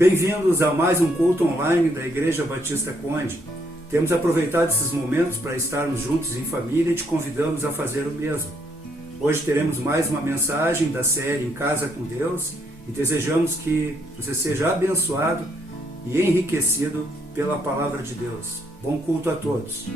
Bem-vindos a mais um culto online da Igreja Batista Conde. Temos aproveitado esses momentos para estarmos juntos em família e te convidamos a fazer o mesmo. Hoje teremos mais uma mensagem da série Em Casa com Deus e desejamos que você seja abençoado e enriquecido pela palavra de Deus. Bom culto a todos.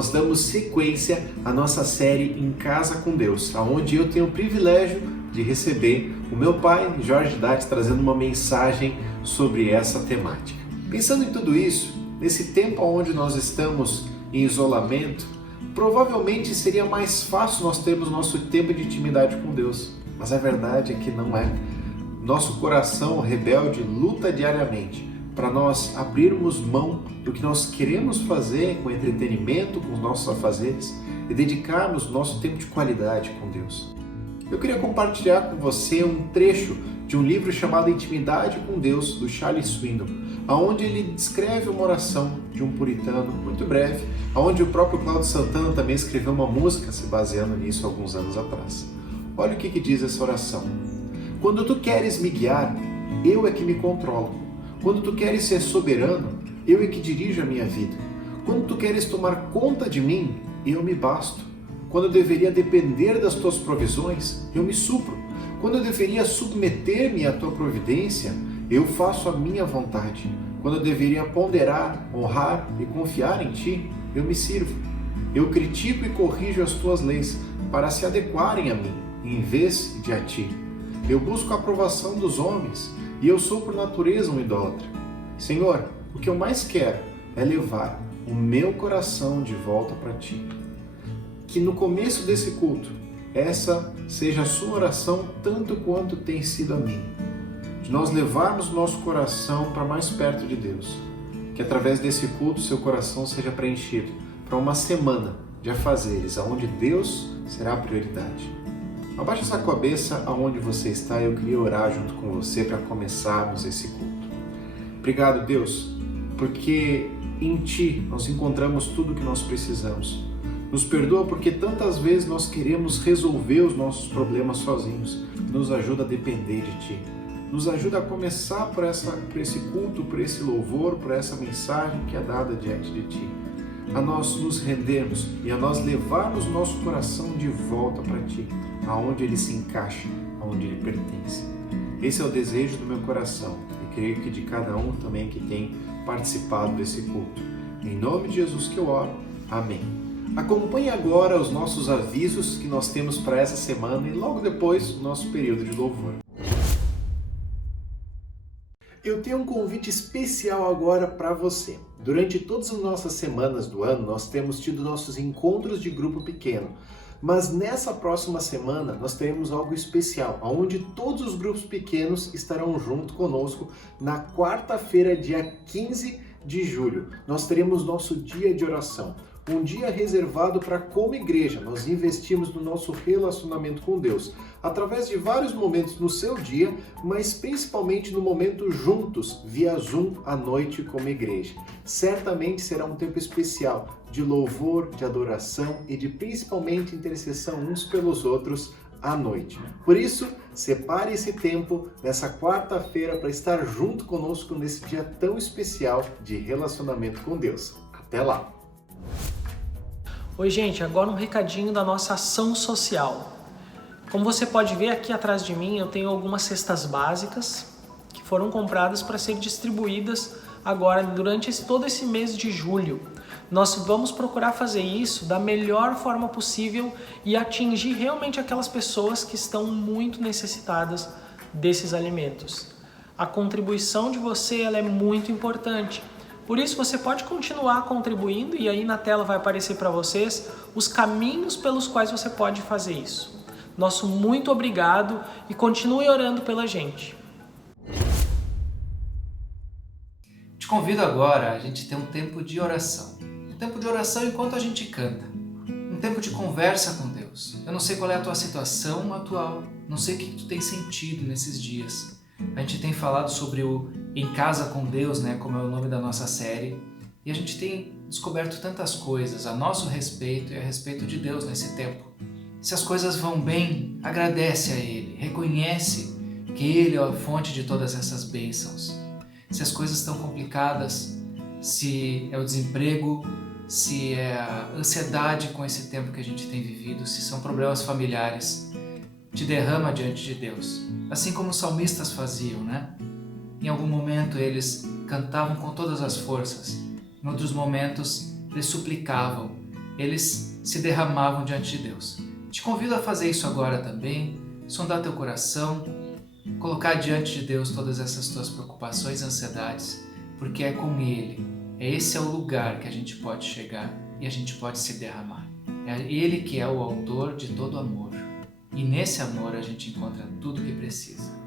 Nós damos sequência à nossa série Em Casa com Deus, onde eu tenho o privilégio de receber o meu pai, Jorge Dati, trazendo uma mensagem sobre essa temática. Pensando em tudo isso, nesse tempo onde nós estamos em isolamento, provavelmente seria mais fácil nós termos nosso tempo de intimidade com Deus, mas a verdade é que não é. Nosso coração rebelde luta diariamente para nós abrirmos mão do que nós queremos fazer com entretenimento, com os nossos afazeres e dedicarmos nosso tempo de qualidade com Deus. Eu queria compartilhar com você um trecho de um livro chamado Intimidade com Deus, do Charles Swindoll, onde ele descreve uma oração de um puritano, muito breve, onde o próprio Cláudio Santana também escreveu uma música se baseando nisso alguns anos atrás. Olha o que diz essa oração. Quando tu queres me guiar, eu é que me controlo. Quando tu queres ser soberano, eu é que dirijo a minha vida. Quando tu queres tomar conta de mim, eu me basto. Quando eu deveria depender das tuas provisões, eu me supro. Quando eu deveria submeter-me à tua providência, eu faço a minha vontade. Quando eu deveria ponderar, honrar e confiar em ti, eu me sirvo. Eu critico e corrijo as tuas leis para se adequarem a mim, em vez de a ti. Eu busco a aprovação dos homens, e eu sou por natureza um idólatra. Senhor, o que eu mais quero é levar o meu coração de volta para Ti. Que no começo desse culto, essa seja a sua oração tanto quanto tem sido a minha. De nós levarmos nosso coração para mais perto de Deus. Que através desse culto, seu coração seja preenchido para uma semana de afazeres, onde Deus será a prioridade. Abaixe essa cabeça aonde você está e eu queria orar junto com você para começarmos esse culto. Obrigado, Deus, porque em Ti nós encontramos tudo o que nós precisamos. Nos perdoa porque tantas vezes nós queremos resolver os nossos problemas sozinhos. Nos ajuda a depender de Ti. Nos ajuda a começar por esse culto, por esse louvor, por essa mensagem que é dada diante de Ti. A nós nos rendermos e a nós levarmos nosso coração de volta para Ti, aonde ele se encaixa, aonde ele pertence. Esse é o desejo do meu coração e creio que de cada um também que tem participado desse culto. Em nome de Jesus que eu oro. Amém. Acompanhe agora os nossos avisos que nós temos para essa semana e logo depois o nosso período de louvor. Eu tenho um convite especial agora para você. Durante todas as nossas semanas do ano, nós temos tido nossos encontros de grupo pequeno. Mas nessa próxima semana, nós teremos algo especial, onde todos os grupos pequenos estarão junto conosco na quarta-feira, dia 15 de julho. Nós teremos nosso dia de oração. Um dia reservado para, como igreja, nós investimos no nosso relacionamento com Deus, através de vários momentos no seu dia, mas principalmente no momento juntos, via Zoom, à noite como igreja. Certamente será um tempo especial de louvor, de adoração e de principalmente intercessão uns pelos outros à noite. Por isso, separe esse tempo nessa quarta-feira para estar junto conosco nesse dia tão especial de relacionamento com Deus. Até lá! Oi gente, agora um recadinho da nossa ação social. Como você pode ver aqui atrás de mim, eu tenho algumas cestas básicas que foram compradas para ser distribuídas agora durante todo esse mês de julho. Nós vamos procurar fazer isso da melhor forma possível e atingir realmente aquelas pessoas que estão muito necessitadas desses alimentos. A contribuição de você ela é muito importante. Por isso você pode continuar contribuindo e aí na tela vai aparecer para vocês os caminhos pelos quais você pode fazer isso. Nosso muito obrigado e continue orando pela gente. Te convido agora a gente ter um tempo de oração. Um tempo de oração enquanto a gente canta. Um tempo de conversa com Deus. Eu não sei qual é a tua situação atual, não sei o que tu tem sentido nesses dias. A gente tem falado sobre o Em Casa com Deus, né, como é o nome da nossa série. E a gente tem descoberto tantas coisas a nosso respeito e a respeito de Deus nesse tempo. Se as coisas vão bem, agradece a Ele, reconhece que Ele é a fonte de todas essas bênçãos. Se as coisas estão complicadas, se é o desemprego, se é a ansiedade com esse tempo que a gente tem vivido, se são problemas familiares, te derrama diante de Deus. Assim como os salmistas faziam, né? Em algum momento eles cantavam com todas as forças, em outros momentos eles suplicavam, eles se derramavam diante de Deus. Te convido a fazer isso agora também, sondar teu coração, colocar diante de Deus todas essas tuas preocupações e ansiedades, porque é com Ele, esse é o lugar que a gente pode chegar e a gente pode se derramar. É Ele que é o autor de todo amor, e nesse amor a gente encontra tudo o que precisa.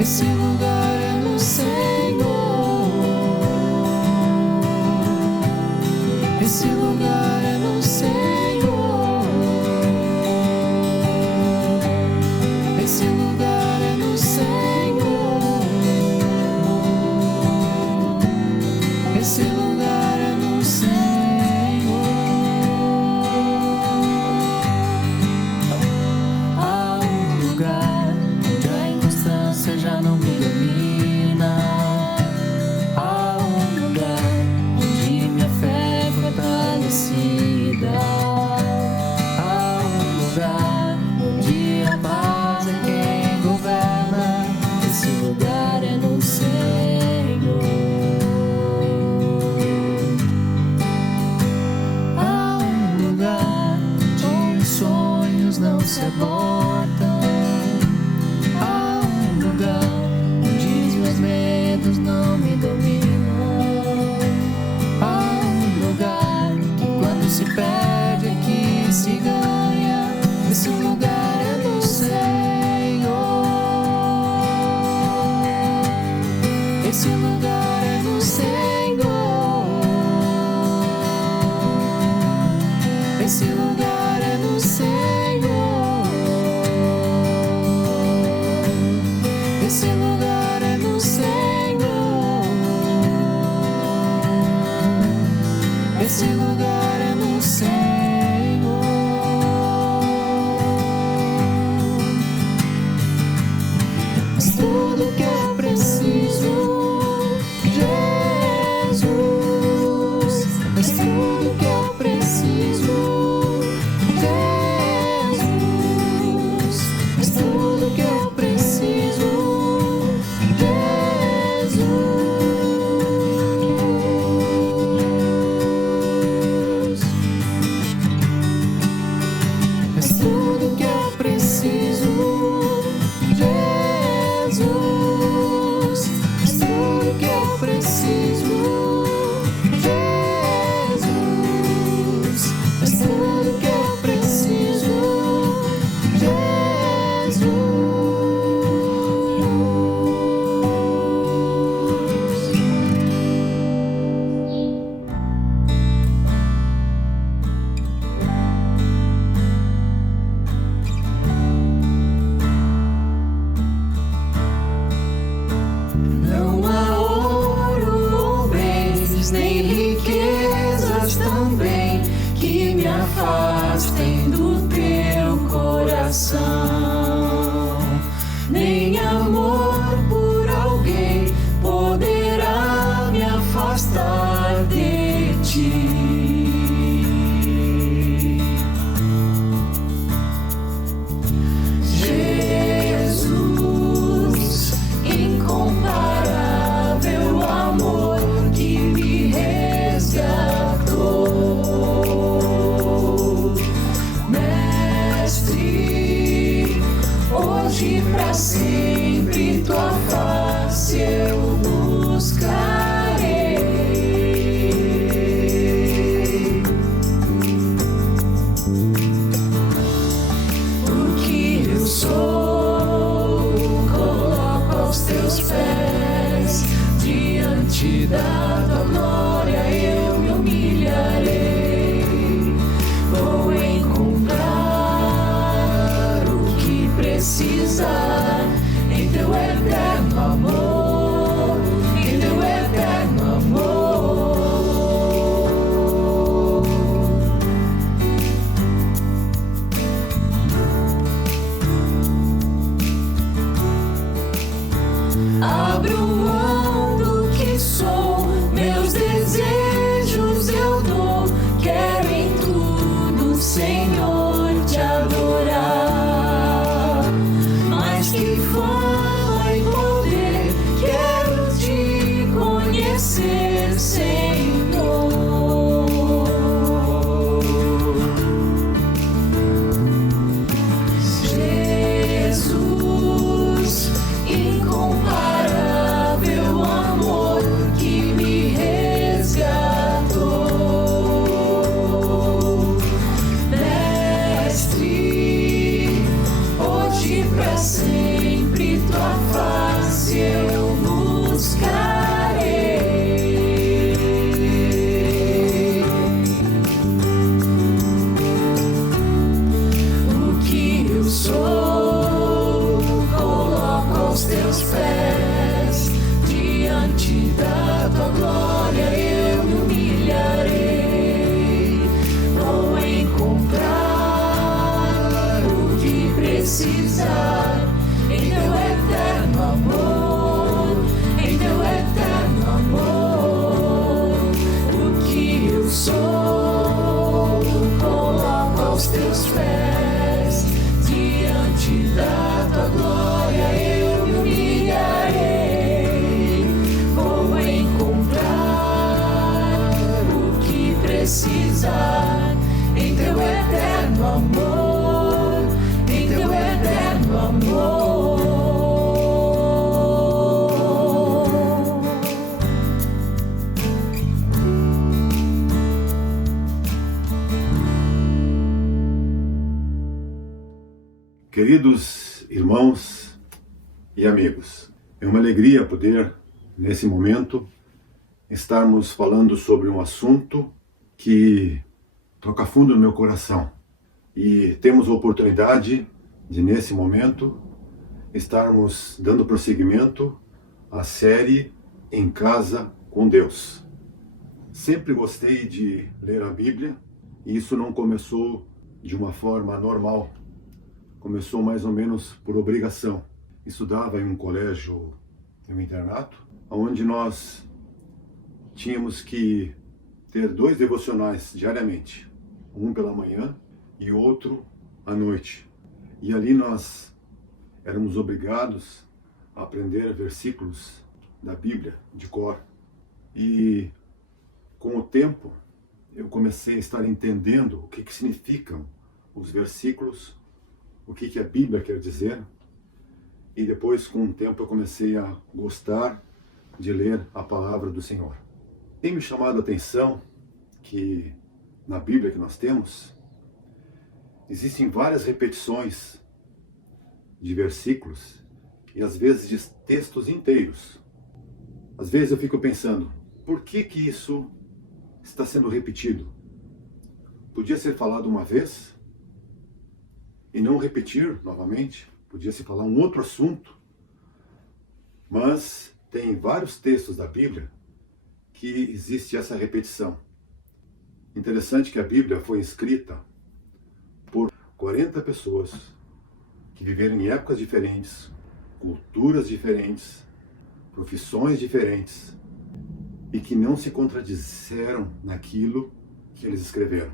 Esse lugar é no Senhor. Esse lugar é no Senhor. Esse lugar é no Senhor. Esse lugar é no Senhor. Há um lugar onde a inconstância já não me domina. Há um lugar onde minha fé é fortalecida. Há um lugar onde a paz é quem governa. Esse lugar é no Senhor. Há um lugar onde os sonhos não se abortam. Há um lugar onde os meus medos não me dominam. Há um lugar que quando se perde aqui se ganha. Esse lugar é no Senhor. Esse lugar é no Senhor. Esse lugar é no Senhor. Esse lugar é no Senhor. Esse lugar é no Senhor. Mas tudo que eu preciso, Jesus. Mas tudo que eu preciso, Jesus. Mas tudo que eu preciso, Jesus. Mas tudo que eu preciso, Jesus. Mas tudo que eu preciso, Jesus. Mas tudo também que me afastem do teu coração. Nem amor por alguém poderá me afastar de ti. Jesus, incomparável amor que me resgatou. Mestre, hoje pra sempre tua face eu buscarei. O que eu sou, coloco aos teus pés. Diante da tua glória eu me humilharei. Vou encontrar o que precisar em teu eterno amor, em teu eterno amor. Abro mão do que sou, meus desejos eu dou. Quero em tudo, Senhor, te adorar. Mais que fama e poder, quero te conhecer, Senhor. Jesus, incomparável amor que me resgatou. Mestre, hoje pra sempre tua face eu buscarei. O que eu sou, coloco aos teus pés. Diante da tua glória eu me humilharei. Vou encontrar o que precisar em teu eterno amor, em teu eterno amor. O que eu sou, coloco aos teus pés. Diante da tua glória eu me humilharei. Vou encontrar o que precisar em teu eterno amor, em teu eterno amor. Queridos irmãos e amigos, é uma alegria poder, nesse momento, estarmos falando sobre um assunto que toca fundo no meu coração. E temos a oportunidade de, nesse momento, estarmos dando prosseguimento à série Em Casa com Deus. Sempre gostei de ler a Bíblia e isso não começou de uma forma normal. Começou mais ou menos por obrigação. Estudava em um colégio, em um internato, onde nós tínhamos que ter 2 devocionais diariamente. Um pela manhã e outro à noite. E ali nós éramos obrigados a aprender versículos da Bíblia de cor. E com o tempo eu comecei a estar entendendo o que significam os versículos, o que a Bíblia quer dizer. E depois, com o tempo, eu comecei a gostar de ler a palavra do Senhor. Tem me chamado a atenção que na Bíblia que nós temos, existem várias repetições de versículos e às vezes de textos inteiros. Às vezes eu fico pensando, por que isso está sendo repetido? Podia ser falado uma vez e não repetir novamente, podia se falar um outro assunto, mas tem vários textos da Bíblia que existe essa repetição. Interessante que a Bíblia foi escrita por 40 pessoas que viveram em épocas diferentes, culturas diferentes, profissões diferentes e que não se contradisseram naquilo que eles escreveram.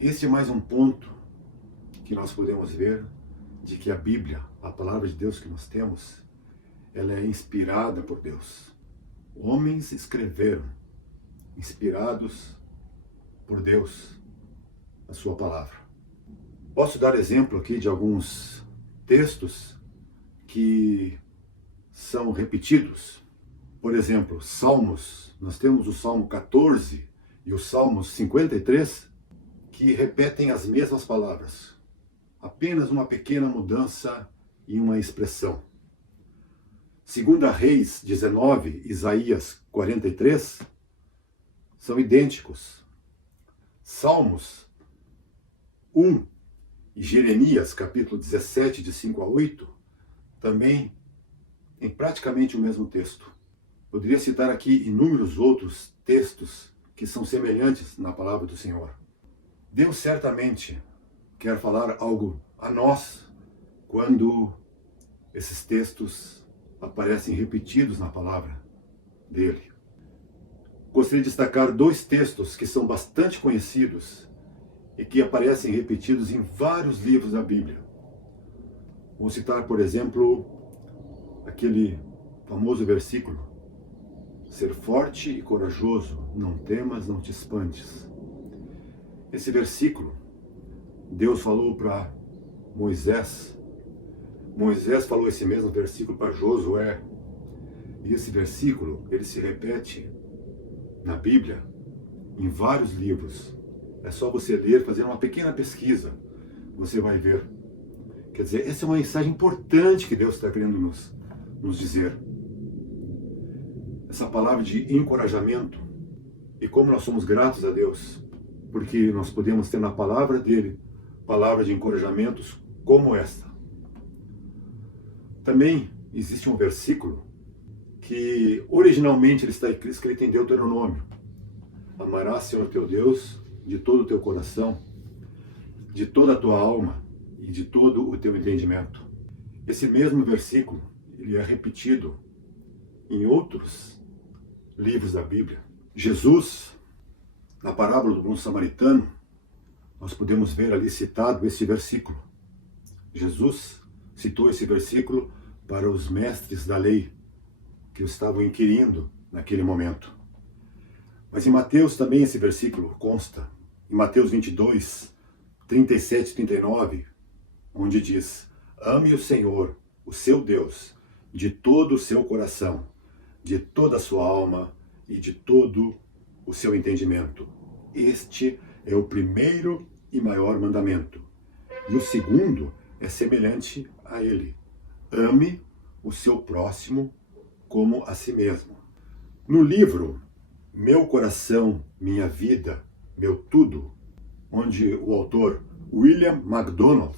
Este é mais um ponto que nós podemos ver de que a Bíblia, a palavra de Deus que nós temos, ela é inspirada por Deus. Homens escreveram, inspirados por Deus, a sua palavra. Posso dar exemplo aqui de alguns textos que são repetidos. Por exemplo, Salmos. Nós temos o Salmo 14 e o Salmo 53 que repetem as mesmas palavras. Apenas uma pequena mudança em uma expressão. 2 Reis 19, Isaías 43 são idênticos. Salmos 1 e Jeremias capítulo 17, de 5 a 8, também em praticamente o mesmo texto. Poderia citar aqui inúmeros outros textos que são semelhantes na palavra do Senhor. Deus certamente quer falar algo a nós quando esses textos aparecem repetidos na palavra dele. Gostaria de destacar dois textos que são bastante conhecidos e que aparecem repetidos em vários livros da Bíblia. Vou citar, por exemplo, aquele famoso versículo: ser forte e corajoso, não temas, não te espantes. Esse versículo, Deus falou para Moisés. Moisés falou esse mesmo versículo para Josué. E esse versículo, ele se repete na Bíblia, em vários livros. É só você ler, fazer uma pequena pesquisa, você vai ver. Quer dizer, essa é uma mensagem importante que Deus está querendo nos dizer. Essa palavra de encorajamento. E como nós somos gratos a Deus, porque nós podemos ter na palavra dele, palavra de encorajamentos como esta. Também existe um versículo que originalmente ele está escrito em Deuteronômio. Amarás, Senhor teu Deus, de todo o teu coração, de toda a tua alma e de todo o teu entendimento. Esse mesmo versículo, ele é repetido em outros livros da Bíblia. Jesus, na parábola do bom samaritano, nós podemos ver ali citado esse versículo. Jesus citou esse versículo para os mestres da lei que o estavam inquirindo naquele momento. Mas em Mateus também esse versículo consta, em Mateus 22, 37 e 39, onde diz: ame o Senhor, o seu Deus, de todo o seu coração, de toda a sua alma e de todo o seu entendimento. Este é o primeiro e maior mandamento. E o segundo é semelhante a ele: ame o seu próximo como a si mesmo. No livro Meu Coração, Minha Vida, Meu Tudo, onde o autor William MacDonald,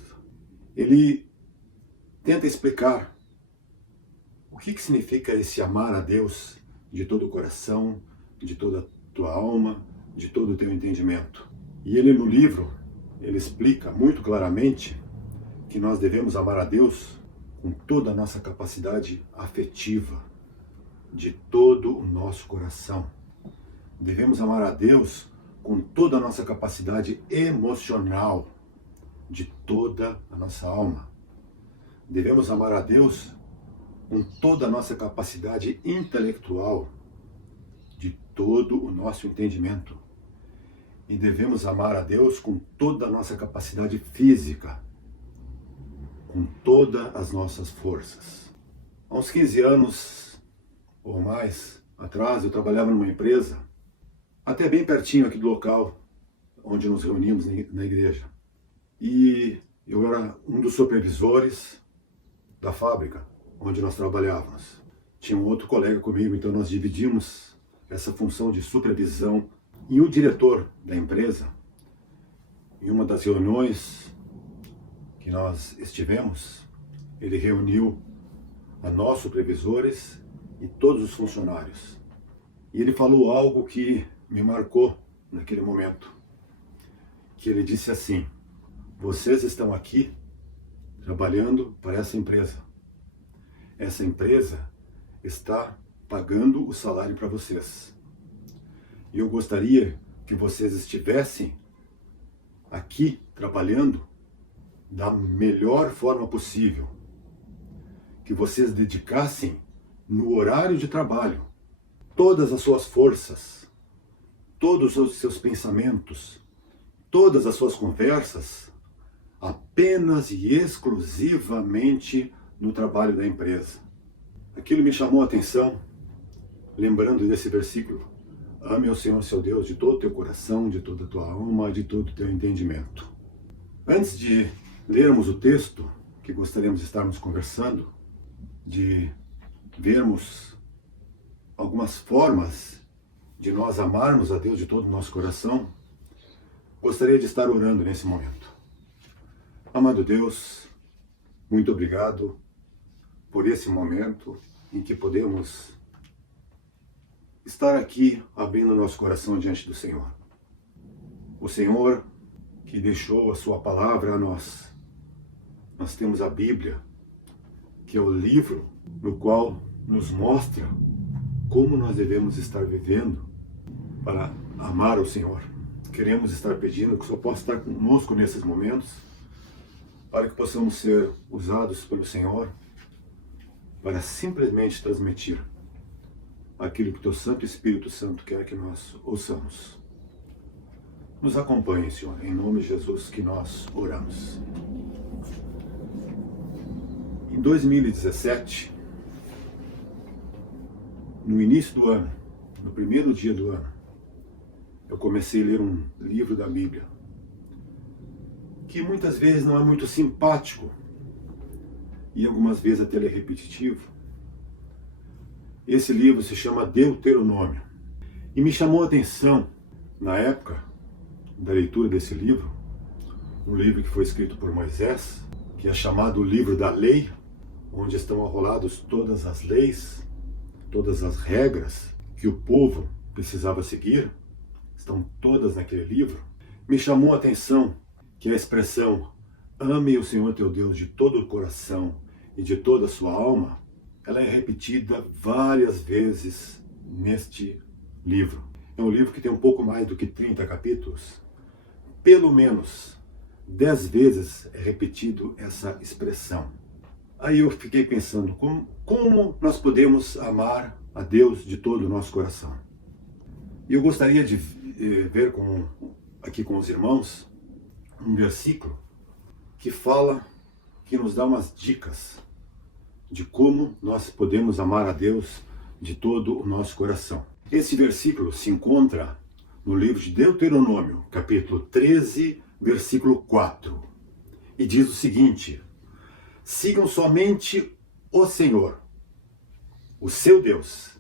ele tenta explicar o que significa esse amar a Deus de todo o coração, de toda a tua alma, de todo o teu entendimento. E ele no livro, ele explica muito claramente que nós devemos amar a Deus com toda a nossa capacidade afetiva, de todo o nosso coração. Devemos amar a Deus com toda a nossa capacidade emocional, de toda a nossa alma. Devemos amar a Deus com toda a nossa capacidade intelectual, de todo o nosso entendimento. E devemos amar a Deus com toda a nossa capacidade física, com todas as nossas forças. Há uns 15 anos ou mais atrás, eu trabalhava numa empresa, até bem pertinho aqui do local onde nos reunimos na igreja. E eu era um dos supervisores da fábrica onde nós trabalhávamos. Tinha um outro colega comigo, então nós dividimos essa função de supervisão. E o diretor da empresa, em uma das reuniões que nós estivemos, ele reuniu a nós supervisores e todos os funcionários. E ele falou algo que me marcou naquele momento, que ele disse assim: vocês estão aqui trabalhando para essa empresa. Essa empresa está pagando o salário para vocês. E eu gostaria que vocês estivessem aqui trabalhando da melhor forma possível. Que vocês dedicassem no horário de trabalho todas as suas forças, todos os seus pensamentos, todas as suas conversas, apenas e exclusivamente no trabalho da empresa. Aquilo me chamou a atenção, lembrando desse versículo: ame ao Senhor seu Deus de todo o teu coração, de toda a tua alma, de todo o teu entendimento. Antes de lermos o texto que gostaríamos de estarmos conversando, de vermos algumas formas de nós amarmos a Deus de todo o nosso coração, gostaria de estar orando nesse momento. Amado Deus, muito obrigado por esse momento em que podemos estar aqui abrindo nosso coração diante do Senhor. O Senhor que deixou a sua palavra a nós. Nós temos a Bíblia, que é o livro no qual nos mostra como nós devemos estar vivendo para amar o Senhor. Queremos estar pedindo que o Senhor possa estar conosco nesses momentos, para que possamos ser usados pelo Senhor para simplesmente transmitir aquilo que o Teu Santo Espírito Santo quer que nós ouçamos. Nos acompanhe, Senhor, em nome de Jesus que nós oramos. Em 2017, no início do ano, no primeiro dia do ano, eu comecei a ler um livro da Bíblia, que muitas vezes não é muito simpático, e algumas vezes até ele é repetitivo. Esse livro se chama Deuteronômio. E me chamou a atenção, na época da leitura desse livro, um livro que foi escrito por Moisés, que é chamado o livro da lei, onde estão arrolados todas as leis, todas as regras que o povo precisava seguir, estão todas naquele livro. Me chamou a atenção que a expressão ame o Senhor teu Deus de todo o coração e de toda a sua alma, ela é repetida várias vezes neste livro. É um livro que tem um pouco mais do que 30 capítulos. Pelo menos 10 vezes é repetido essa expressão. Aí eu fiquei pensando, como nós podemos amar a Deus de todo o nosso coração? E eu gostaria de ver aqui com os irmãos um versículo que fala, que nos dá umas dicas de como nós podemos amar a Deus de todo o nosso coração. Esse versículo se encontra no livro de Deuteronômio, capítulo 13, versículo 4. E diz o seguinte: sigam somente o Senhor, o seu Deus,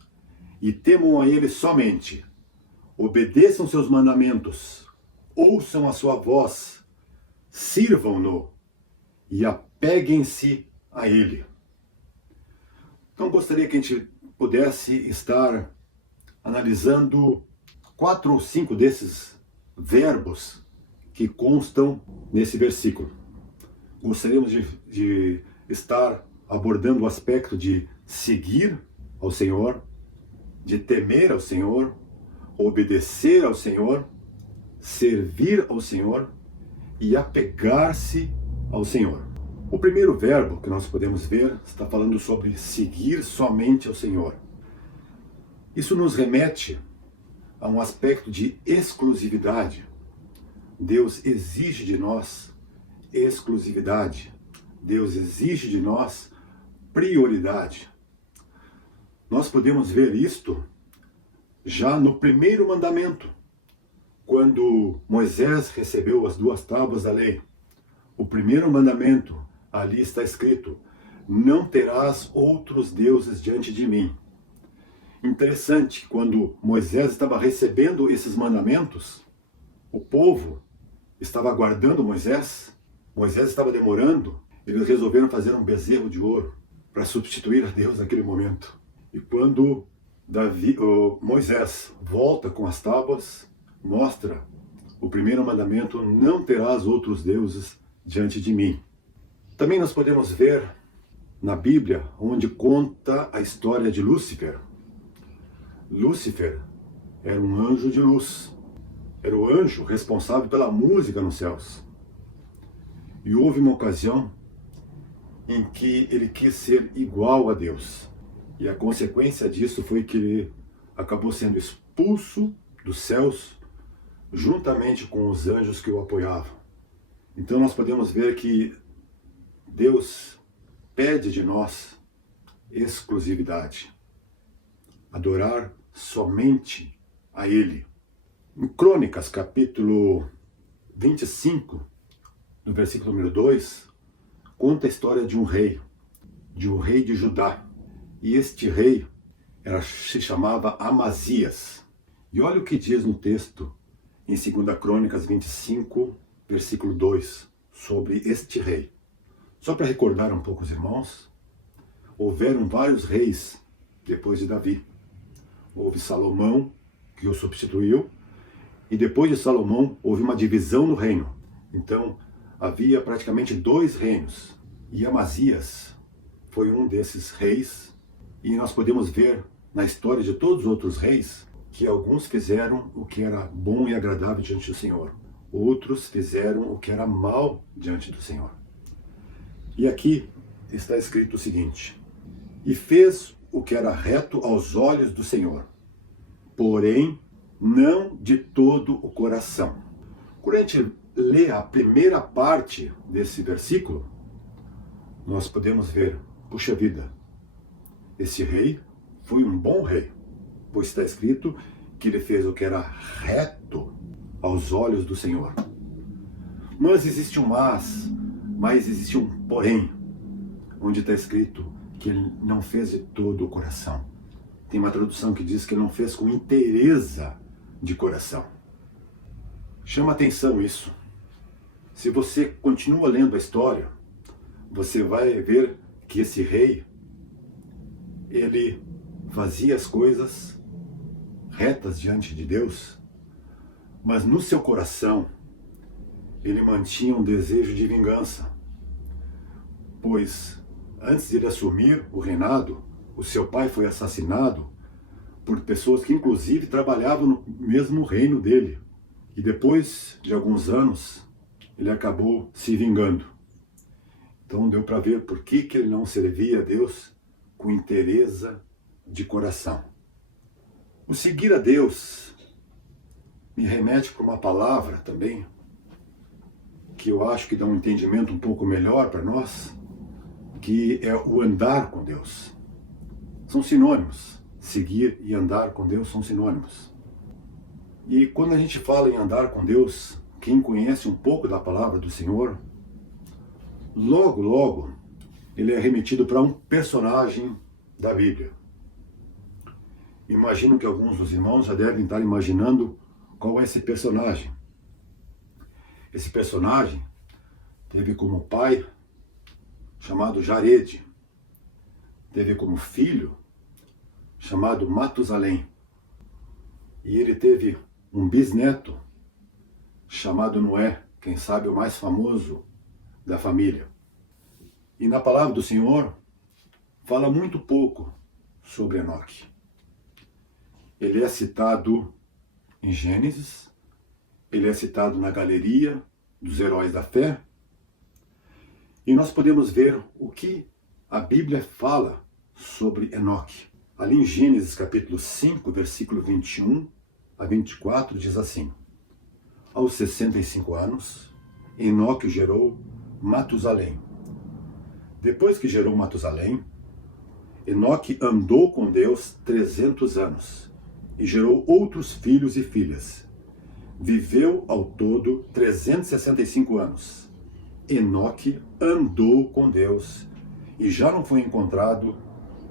e temam a Ele somente. Obedeçam seus mandamentos, ouçam a sua voz, sirvam-no e apeguem-se a Ele. Então gostaria que a gente pudesse estar analisando 4 ou 5 desses verbos que constam nesse versículo. Gostaríamos de estar abordando o aspecto de seguir ao Senhor, de temer ao Senhor, obedecer ao Senhor, servir ao Senhor e apegar-se ao Senhor. O primeiro verbo que nós podemos ver está falando sobre seguir somente ao Senhor. Isso nos remete a um aspecto de exclusividade. Deus exige de nós exclusividade. Deus exige de nós prioridade. Nós podemos ver isto já no primeiro mandamento, quando Moisés recebeu as 2 tábuas da lei. O primeiro mandamento, ali está escrito: não terás outros deuses diante de mim. Interessante, quando Moisés estava recebendo esses mandamentos, o povo estava aguardando Moisés estava demorando, eles resolveram fazer um bezerro de ouro para substituir a Deus naquele momento. E quando Moisés volta com as tábuas, mostra o primeiro mandamento: não terás outros deuses diante de mim. Também nós podemos ver na Bíblia, onde conta a história de Lúcifer. Lúcifer era um anjo de luz, era o anjo responsável pela música nos céus. E houve uma ocasião em que ele quis ser igual a Deus. E a consequência disso foi que ele acabou sendo expulso dos céus, juntamente com os anjos que o apoiavam. Então nós podemos ver que Deus pede de nós exclusividade, adorar somente a Ele. Em Crônicas, capítulo 25, no versículo número 2, conta a história de um rei de Judá. E este rei se chamava Amazias. E olha o que diz no texto, em 2 Crônicas 25, versículo 2, sobre este rei. Só para recordar um pouco os irmãos, houveram vários reis depois de Davi. Houve Salomão, que o substituiu, e depois de Salomão houve uma divisão no reino. Então havia praticamente 2 reinos, e Amazias foi um desses reis, e nós podemos ver na história de todos os outros reis que alguns fizeram o que era bom e agradável diante do Senhor, outros fizeram o que era mal diante do Senhor. E aqui está escrito o seguinte: e fez o que era reto aos olhos do Senhor, porém não de todo o coração. Quando a gente lê a primeira parte desse versículo, nós podemos ver, puxa vida, esse rei foi um bom rei, pois está escrito que ele fez o que era reto aos olhos do Senhor. Mas existe um mas existe um porém, onde está escrito que ele não fez de todo o coração. Tem uma tradução que diz que ele não fez com inteireza de coração. Chama atenção isso. Se você continua lendo a história, você vai ver que esse rei, ele fazia as coisas retas diante de Deus, mas no seu coração ele mantinha um desejo de vingança, pois antes de ele assumir o reinado, o seu pai foi assassinado por pessoas que inclusive trabalhavam no mesmo reino dele. E depois de alguns anos, ele acabou se vingando. Então deu para ver por que ele não servia a Deus com inteireza de coração. O seguir a Deus me remete para uma palavra também, que eu acho que dá um entendimento um pouco melhor para nós, que é o andar com Deus. São sinônimos. Seguir e andar com Deus são sinônimos. E quando a gente fala em andar com Deus, quem conhece um pouco da palavra do Senhor, logo, ele é remetido para um personagem da Bíblia. Imagino que alguns dos irmãos já devem estar imaginando qual é esse personagem. Esse personagem teve como pai chamado Jarede, teve como filho chamado Matusalém, e ele teve um bisneto chamado Noé, quem sabe o mais famoso da família. E na palavra do Senhor fala muito pouco sobre Enoque. Ele é citado em Gênesis, ele é citado na galeria dos heróis da fé, e nós podemos ver o que a Bíblia fala sobre Enoque. Ali em Gênesis capítulo 5, versículo 21 a 24, diz assim: aos 65 anos, Enoque gerou Matusalém. Depois que gerou Matusalém, Enoque andou com Deus 300 anos e gerou outros filhos e filhas. Viveu ao todo 365 anos. Enoque andou com Deus e já não foi encontrado,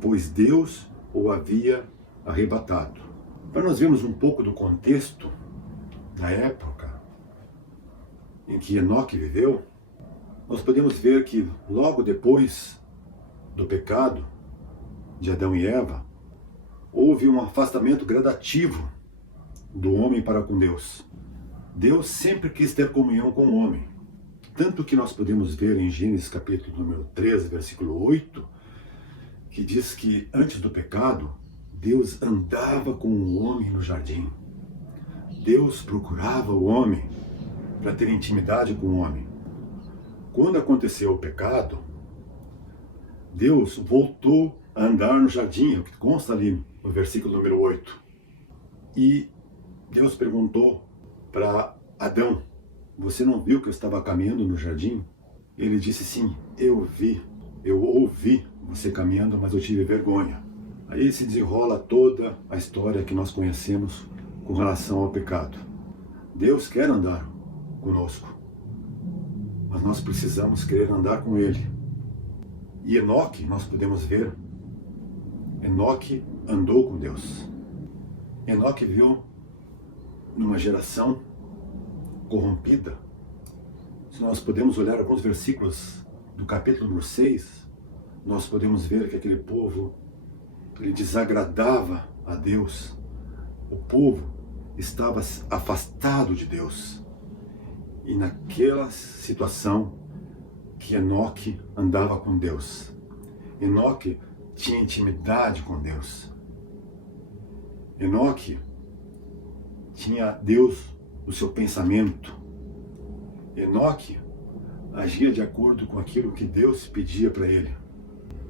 pois Deus o havia arrebatado. Para nós vermos um pouco do contexto da época em que Enoque viveu, nós podemos ver que logo depois do pecado de Adão e Eva, houve um afastamento gradativo do homem para com Deus. Deus sempre quis ter comunhão com o homem. Tanto que nós podemos ver em Gênesis capítulo número 13, versículo 8, que diz que antes do pecado, Deus andava com o homem no jardim. Deus procurava o homem para ter intimidade com o homem. Quando aconteceu o pecado, Deus voltou a andar no jardim, o que consta ali no versículo número 8. E Deus perguntou para Adão: você não viu que eu estava caminhando no jardim? Ele disse: sim, eu ouvi você caminhando, mas eu tive vergonha. Aí se desenrola toda a história que nós conhecemos com relação ao pecado. Deus quer andar conosco, mas nós precisamos querer andar com Ele. E Enoque, nós podemos ver, Enoque andou com Deus. Enoque viveu numa geração corrompida. Se nós podemos olhar alguns versículos do capítulo número 6, nós podemos ver que aquele povo, ele desagradava a Deus. O povo estava afastado de Deus. E naquela situação que Enoque andava com Deus. Enoque tinha intimidade com Deus. Enoque tinha Deus no seu pensamento. Enoque agia de acordo com aquilo que Deus pedia para ele.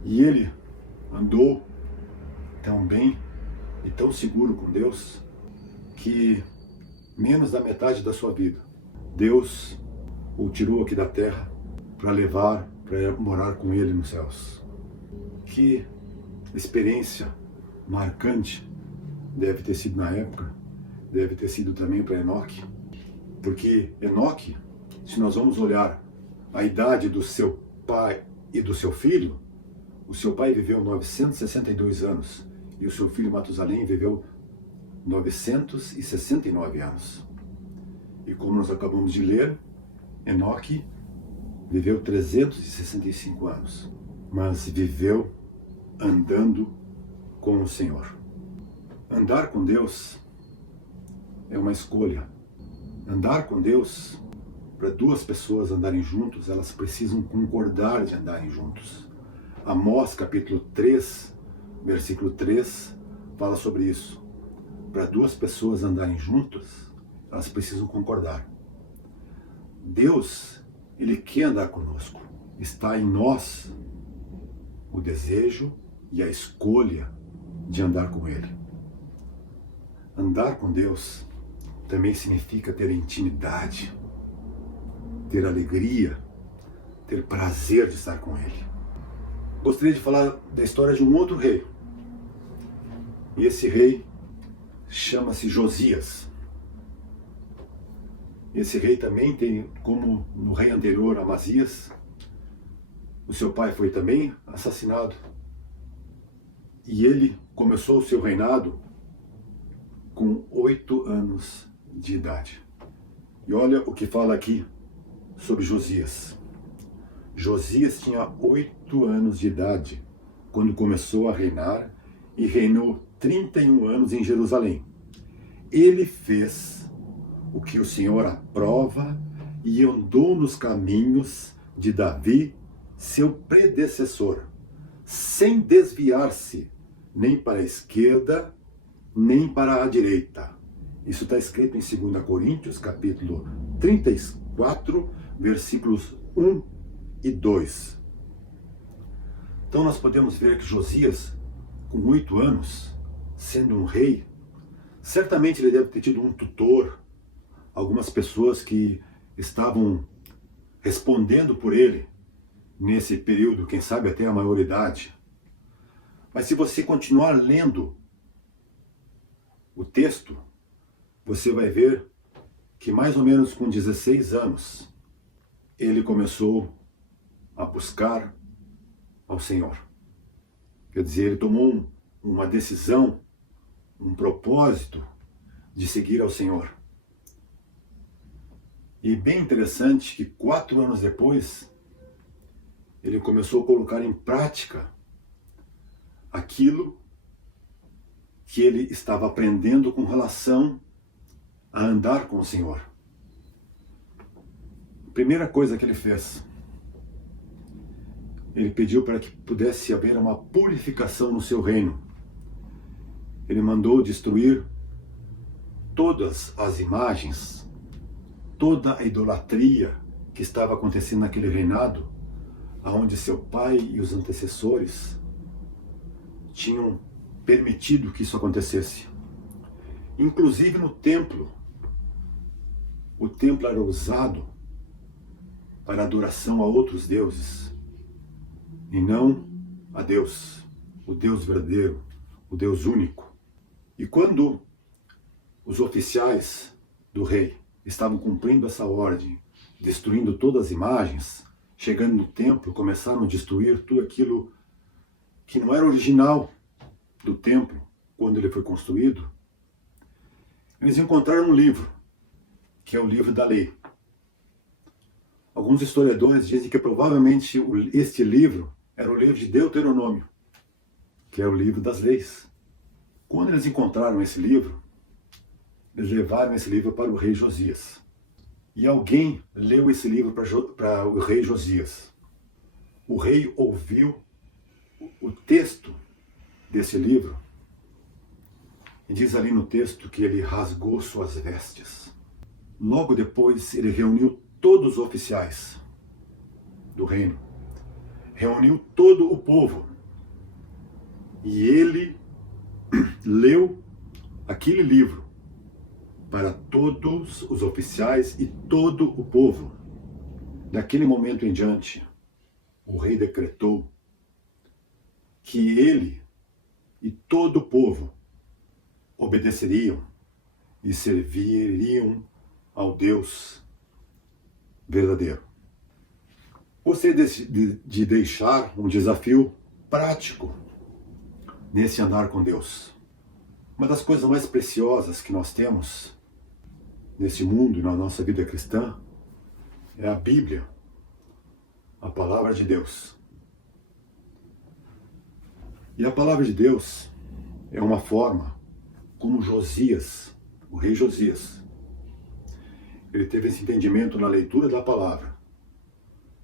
E ele andou tão bem e tão seguro com Deus que menos da metade da sua vida Deus o tirou aqui da terra para levar, para morar com ele nos céus. Que experiência marcante deve ter sido na época, deve ter sido também para Enoque. Porque Enoque, se nós vamos olhar a idade do seu pai e do seu filho, o seu pai viveu 962 anos e o seu filho Matusalém viveu 969 anos. E como nós acabamos de ler, Enoque viveu 365 anos, mas viveu andando com o Senhor. Andar com Deus é uma escolha. Andar com Deus, para duas pessoas andarem juntos, elas precisam concordar de andarem juntos. Amós capítulo 3, versículo 3, fala sobre isso. Para duas pessoas andarem juntas, elas precisam concordar. Deus, Ele quer andar conosco. Está em nós o desejo e a escolha de andar com Ele. Andar com Deus também significa ter intimidade, ter alegria, ter prazer de estar com Ele. Gostaria de falar da história de um outro rei. E esse rei chama-se Josias. Esse rei também tem, como no rei anterior, Amazias, o seu pai foi também assassinado. E ele começou o seu reinado com 8 anos de idade. E olha o que fala aqui sobre Josias. Josias tinha 8 anos de idade quando começou a reinar e reinou 31 anos em Jerusalém. Ele fez o que o Senhor aprova e andou nos caminhos de Davi, seu predecessor, sem desviar-se nem para a esquerda, nem para a direita. Isso está escrito em 2 Coríntios, capítulo 34, versículos 1 e 2. Então nós podemos ver que Josias, com 8 anos, sendo um rei, certamente ele deve ter tido um tutor, algumas pessoas que estavam respondendo por ele nesse período, quem sabe até a maioridade. Mas se você continuar lendo o texto, você vai ver que mais ou menos com 16 anos, ele começou a buscar ao Senhor. Quer dizer, ele tomou uma decisão, um propósito de seguir ao Senhor. E bem interessante que 4 anos depois, ele começou a colocar em prática aquilo que ele estava aprendendo com relação a andar com o Senhor. A primeira coisa que ele fez, ele pediu para que pudesse haver uma purificação no seu reino. Ele mandou destruir todas as imagens, toda a idolatria que estava acontecendo naquele reinado, aonde seu pai e os antecessores tinham permitido que isso acontecesse. Inclusive no templo. O templo era usado para adoração a outros deuses, e não a Deus, o Deus verdadeiro, o Deus único. E quando os oficiais do rei estavam cumprindo essa ordem, destruindo todas as imagens, chegando no templo, começaram a destruir tudo aquilo que não era original do templo, quando ele foi construído, eles encontraram um livro, que é o livro da lei. Alguns historiadores dizem que provavelmente este livro era o livro de Deuteronômio, que é o livro das leis. Quando eles encontraram esse livro, eles levaram esse livro para o rei Josias. E alguém leu esse livro para o rei Josias. O rei ouviu o texto desse livro, e diz ali no texto que ele rasgou suas vestes. Logo depois, ele reuniu todos os oficiais do reino, reuniu todo o povo, e ele leu aquele livro para todos os oficiais e todo o povo. Daquele momento em diante, o rei decretou que ele e todo o povo obedeceriam e serviriam ao Deus verdadeiro. Gostaria de deixar um desafio prático nesse andar com Deus. Uma das coisas mais preciosas que nós temos nesse mundo e na nossa vida cristã é a Bíblia, a Palavra de Deus. E a Palavra de Deus é uma forma como Josias, o rei Josias, ele teve esse entendimento na leitura da Palavra,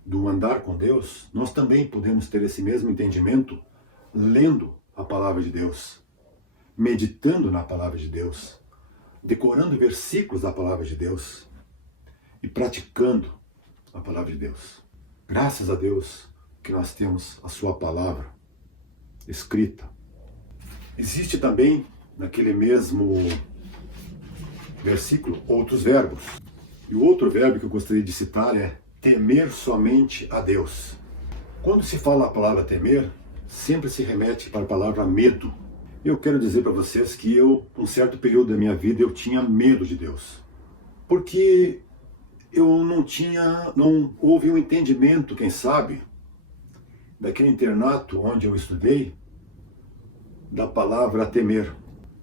do andar com Deus. Nós também podemos ter esse mesmo entendimento lendo a Palavra de Deus, meditando na Palavra de Deus, decorando versículos da Palavra de Deus e praticando a Palavra de Deus. Graças a Deus que nós temos a sua Palavra escrita. Existe também, naquele mesmo versículo, outros verbos. E o outro verbo que eu gostaria de citar é temer somente a Deus. Quando se fala a palavra temer, sempre se remete para a palavra medo. Eu quero dizer para vocês que eu, um certo período da minha vida, eu tinha medo de Deus. Porque eu não houve um entendimento, quem sabe, daquele internato onde eu estudei, da palavra temer.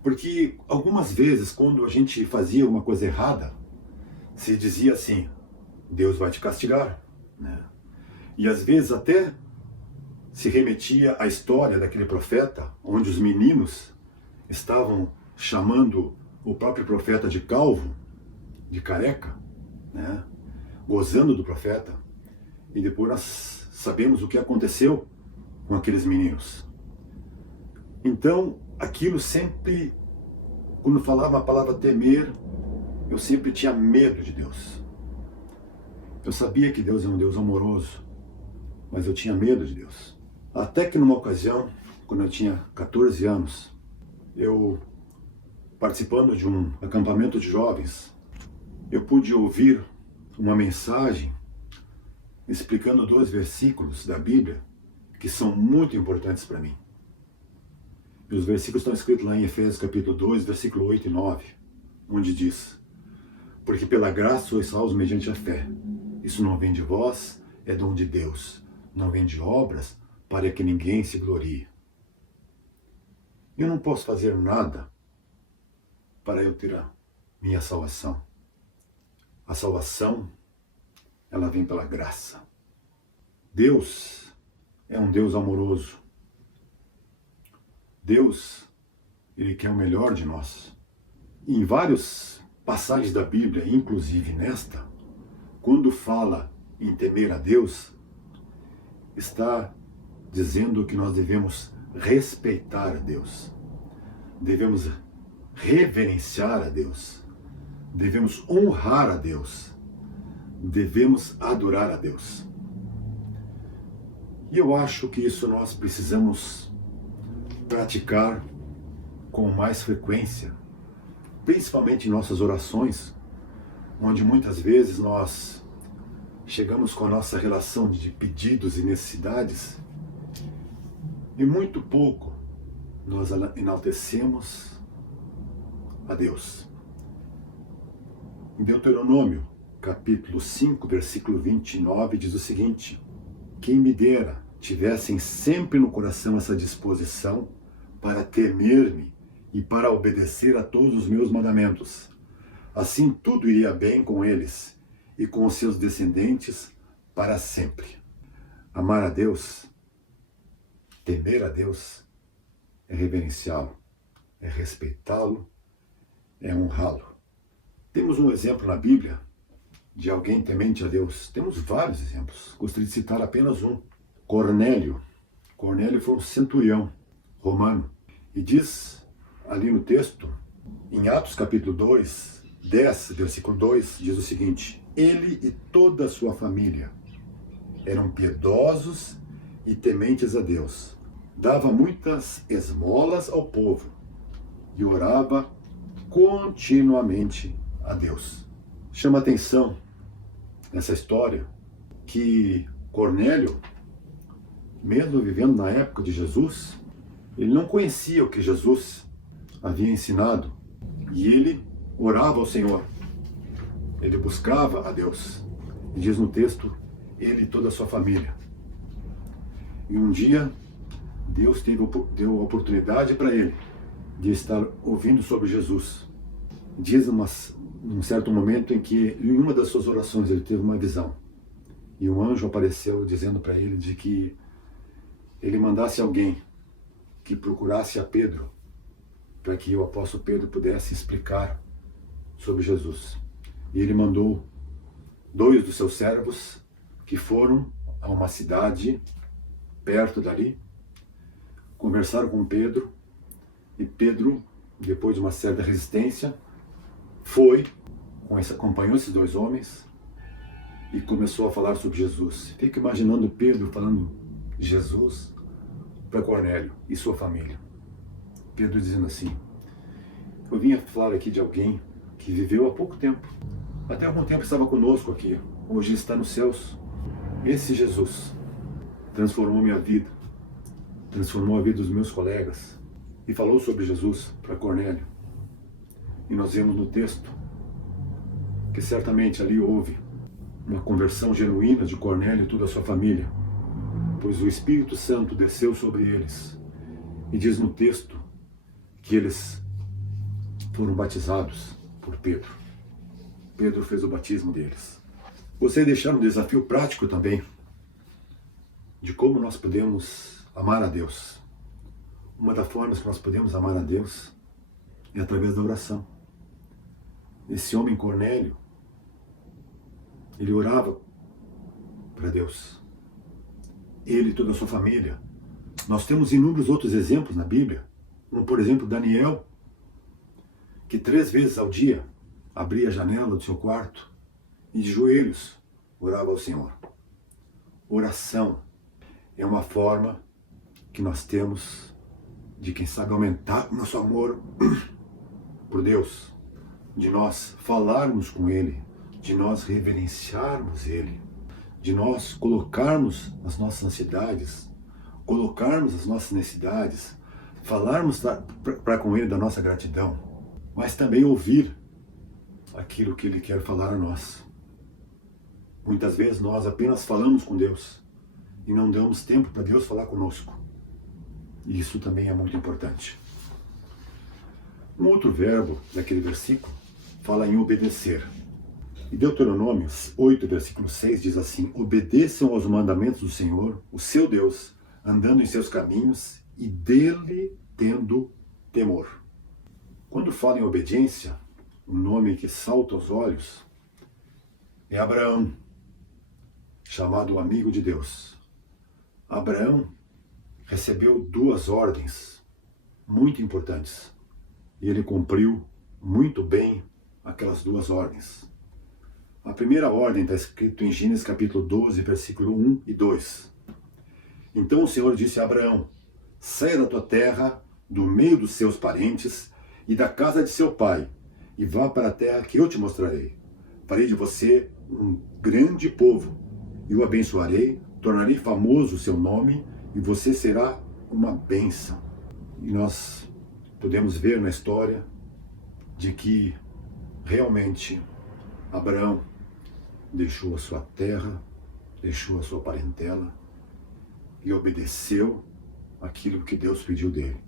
Porque algumas vezes, quando a gente fazia uma coisa errada, se dizia assim, Deus vai te castigar, né? E às vezes até se remetia à história daquele profeta, onde os meninos estavam chamando o próprio profeta de calvo, de careca, né? Gozando do profeta. E depois nós sabemos o que aconteceu com aqueles meninos. Então, aquilo sempre, quando falava a palavra temer, eu sempre tinha medo de Deus. Eu sabia que Deus é um Deus amoroso, mas eu tinha medo de Deus. Até que numa ocasião, quando eu tinha 14 anos, eu, participando de um acampamento de jovens, eu pude ouvir uma mensagem explicando 2 versículos da Bíblia que são muito importantes para mim. E os versículos estão escritos lá em Efésios capítulo 2, versículo 8 e 9, onde diz: porque pela graça sois salvos mediante a fé. Isso não vem de vós, é dom de Deus. Não vem de obras, para que ninguém se glorie. Eu não posso fazer nada para eu ter a minha salvação. A salvação, ela vem pela graça. Deus é um Deus amoroso. Deus, Ele quer o melhor de nós. Em vários passagens da Bíblia, inclusive nesta, quando fala em temer a Deus, está dizendo que nós devemos respeitar a Deus, devemos reverenciar a Deus, devemos honrar a Deus, devemos adorar a Deus. E eu acho que isso nós precisamos praticar com mais frequência, principalmente em nossas orações, onde muitas vezes nós chegamos com a nossa relação de pedidos e necessidades e muito pouco nós enaltecemos a Deus. Em Deuteronômio, capítulo 5, versículo 29, diz o seguinte: quem me dera tivessem sempre no coração essa disposição para temer-me e para obedecer a todos os meus mandamentos. Assim tudo iria bem com eles e com os seus descendentes para sempre. Amar a Deus, temer a Deus, é reverenciá-lo, é respeitá-lo, é honrá-lo. Temos um exemplo na Bíblia de alguém temente a Deus. Temos vários exemplos. Gostaria de citar apenas um. Cornélio. Cornélio foi um centurião romano. E diz ali no texto, em Atos capítulo 2, 10, versículo 2, diz o seguinte: ele e toda a sua família eram piedosos e tementes a Deus. Dava muitas esmolas ao povo e orava continuamente a Deus. Chama atenção nessa história que Cornélio, mesmo vivendo na época de Jesus, ele não conhecia o que Jesus havia ensinado e ele orava ao Senhor, ele buscava a Deus. E diz no texto, ele e toda a sua família. E um dia, Deus deu a oportunidade para ele de estar ouvindo sobre Jesus. Diz num certo momento em que, em uma das suas orações, ele teve uma visão. E um anjo apareceu dizendo para ele de que ele mandasse alguém que procurasse a Pedro, para que o apóstolo Pedro pudesse explicar sobre Jesus. E ele mandou 2 dos seus servos que foram a uma cidade perto dali, conversaram com Pedro, e Pedro, depois de uma certa resistência, acompanhou esses 2 homens e começou a falar sobre Jesus. Fico imaginando Pedro falando de Jesus para Cornélio e sua família. Pedro dizendo assim: eu vinha falar aqui de alguém que viveu há pouco tempo, até algum tempo estava conosco aqui, hoje está nos céus. Esse Jesus transformou minha vida, transformou a vida dos meus colegas, e falou sobre Jesus para Cornélio. E nós vemos no texto que certamente ali houve uma conversão genuína de Cornélio e toda a sua família, pois o Espírito Santo desceu sobre eles. E diz no texto que eles foram batizados por Pedro. Pedro fez o batismo deles. Gostaria de deixar um desafio prático também de como nós podemos amar a Deus. Uma das formas que nós podemos amar a Deus é através da oração. Esse homem Cornélio, ele orava para Deus. Ele e toda a sua família. Nós temos inúmeros outros exemplos na Bíblia, como por exemplo Daniel, que 3 vezes ao dia abria a janela do seu quarto e de joelhos orava ao Senhor. Oração é uma forma que nós temos de, quem sabe, aumentar o nosso amor por Deus, de nós falarmos com Ele, de nós reverenciarmos Ele, de nós colocarmos as nossas ansiedades, colocarmos as nossas necessidades, falarmos para com Ele da nossa gratidão, mas também ouvir aquilo que Ele quer falar a nós. Muitas vezes nós apenas falamos com Deus e não damos tempo para Deus falar conosco. E isso também é muito importante. Um outro verbo daquele versículo fala em obedecer. E Deuteronômio 8, versículo 6 diz assim: obedeçam aos mandamentos do Senhor, o seu Deus, andando em seus caminhos e dele tendo temor. Quando fala em obediência, um nome que salta aos olhos, é Abraão, chamado amigo de Deus. Abraão recebeu 2 ordens muito importantes e ele cumpriu muito bem aquelas 2 ordens. A primeira ordem está escrito em Gênesis capítulo 12, versículo 1 e 2. Então o Senhor disse a Abraão: saia da tua terra, do meio dos seus parentes e da casa de seu pai, e vá para a terra que eu te mostrarei. Farei de você um grande povo, e o abençoarei, tornarei famoso o seu nome, e você será uma bênção. E nós podemos ver na história de que realmente Abraão deixou a sua terra, deixou a sua parentela e obedeceu aquilo que Deus pediu dele.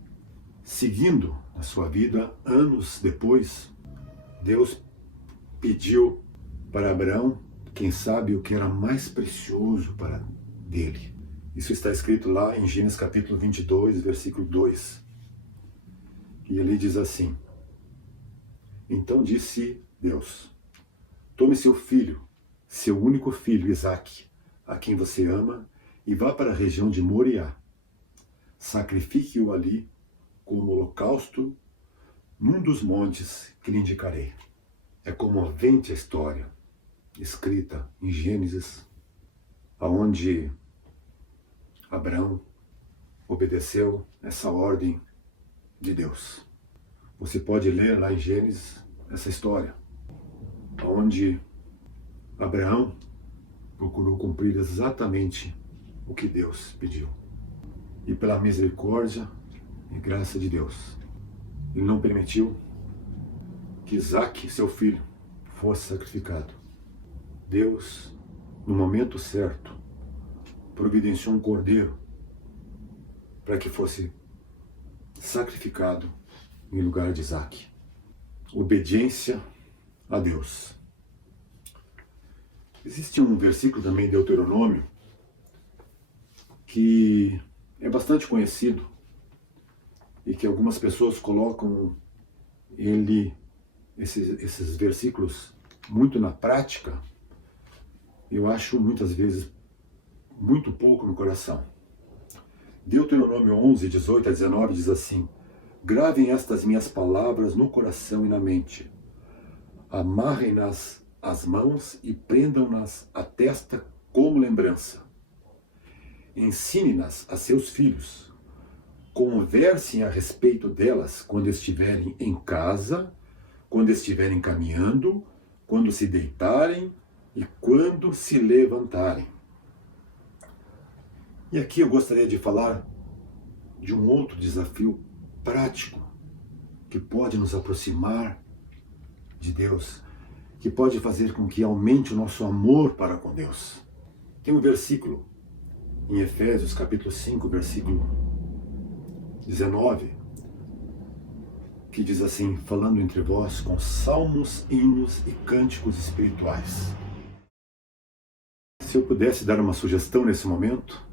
Seguindo a sua vida, anos depois, Deus pediu para Abraão, quem sabe, o que era mais precioso para dele. Isso está escrito lá em Gênesis capítulo 22, versículo 2. E ele diz assim: então disse Deus: tome seu filho, seu único filho, Isaque, a quem você ama, e vá para a região de Moriá. Sacrifique-o ali como holocausto num dos montes que lhe indicarei. É comovente a história escrita em Gênesis, aonde Abraão obedeceu essa ordem de Deus. Você pode ler lá em Gênesis essa história, onde Abraão procurou cumprir exatamente o que Deus pediu. E pela misericórdia e graça de Deus, ele não permitiu que Isaque, seu filho, fosse sacrificado. Deus, no momento certo, providenciou um cordeiro para que fosse sacrificado em lugar de Isaque. Obediência a Deus. Existe um versículo também em Deuteronômio que é bastante conhecido e que algumas pessoas colocam esses versículos muito na prática. Eu acho muitas vezes muito pouco no coração. Deuteronômio 11, 18 a 19 diz assim: gravem estas minhas palavras no coração e na mente, amarrem-nas às mãos e prendam-nas à testa como lembrança. Ensine-nas a seus filhos, conversem a respeito delas quando estiverem em casa, quando estiverem caminhando, quando se deitarem e quando se levantarem. E aqui eu gostaria de falar de um outro desafio prático que pode nos aproximar de Deus, que pode fazer com que aumente o nosso amor para com Deus. Tem um versículo em Efésios capítulo 5, versículo 19, que diz assim: falando entre vós com salmos, hinos e cânticos espirituais. Se eu pudesse dar uma sugestão nesse momento,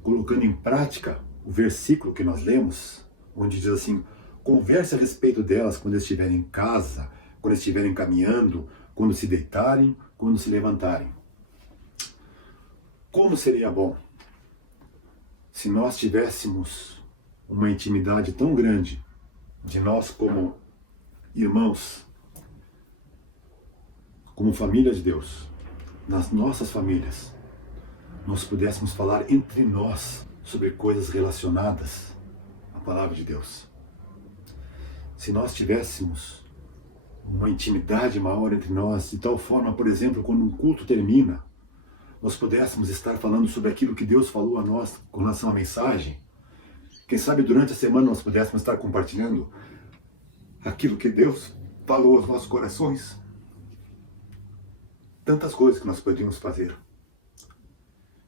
colocando em prática o versículo que nós lemos, onde diz assim: converse a respeito delas quando estiverem em casa, quando estiverem caminhando, quando se deitarem, quando se levantarem. Como seria bom se nós tivéssemos uma intimidade tão grande de nós como irmãos, como família de Deus, nas nossas famílias, nós pudéssemos falar entre nós sobre coisas relacionadas à palavra de Deus. Se nós tivéssemos uma intimidade maior entre nós, de tal forma, por exemplo, quando um culto termina, nós pudéssemos estar falando sobre aquilo que Deus falou a nós com relação à mensagem. Quem sabe durante a semana nós pudéssemos estar compartilhando aquilo que Deus falou aos nossos corações. Tantas coisas que nós podíamos fazer.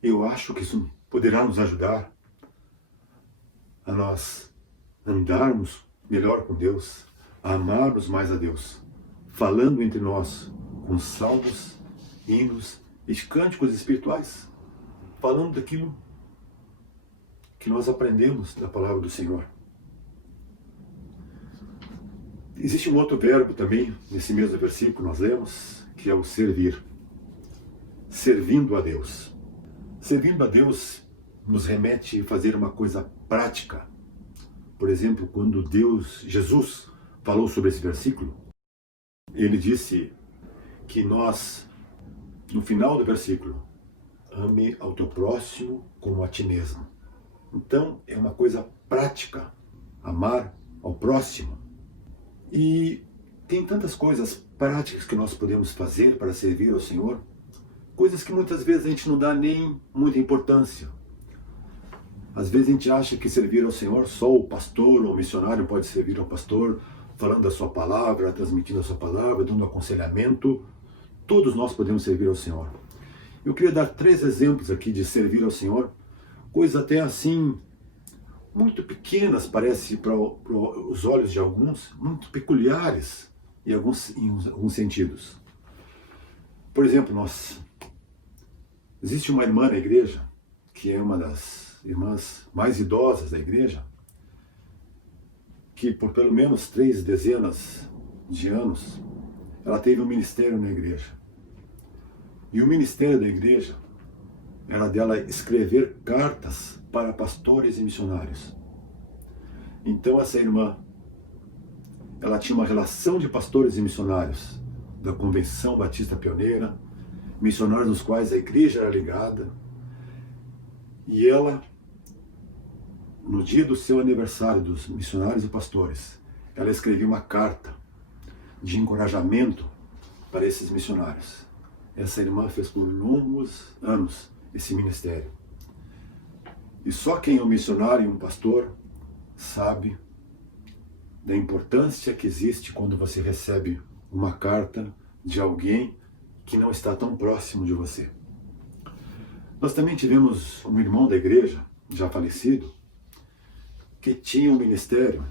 Eu acho que isso poderá nos ajudar a nós andarmos melhor com Deus, a amarmos mais a Deus, falando entre nós com salmos, hinos e cânticos espirituais, falando daquilo que nós aprendemos da palavra do Senhor. Existe um outro verbo também, nesse mesmo versículo nós lemos, que é o servir. Servindo a Deus. Servindo a Deus nos remete a fazer uma coisa prática. Por exemplo, quando Jesus falou sobre esse versículo, ele disse que nós, no final do versículo, ame ao teu próximo como a ti mesmo. Então, é uma coisa prática, amar ao próximo. E tem tantas coisas práticas que nós podemos fazer para servir ao Senhor, coisas que muitas vezes a gente não dá nem muita importância. Às vezes a gente acha que servir ao Senhor, só o pastor ou o missionário pode servir ao pastor, falando a sua palavra, transmitindo a sua palavra, dando aconselhamento. Todos nós podemos servir ao Senhor. Eu queria dar 3 exemplos aqui de servir ao Senhor, coisas até assim, muito pequenas, parece para os olhos de alguns, muito peculiares em alguns sentidos. Por exemplo, existe uma irmã na igreja, que é uma das irmãs mais idosas da igreja, que por pelo menos 3 dezenas de anos, ela teve um ministério na igreja. E o ministério da igreja era dela escrever cartas para pastores e missionários. Então essa irmã, ela tinha uma relação de pastores e missionários da Convenção Batista Pioneira, missionários nos quais a igreja era ligada, e ela, no dia do seu aniversário dos missionários e pastores, ela escrevia uma carta de encorajamento para esses missionários. Essa irmã fez por longos anos esse ministério. E só quem é um missionário e um pastor sabe da importância que existe quando você recebe uma carta de alguém que não está tão próximo de você. Nós também tivemos um irmão da igreja, já falecido, que tinha um ministério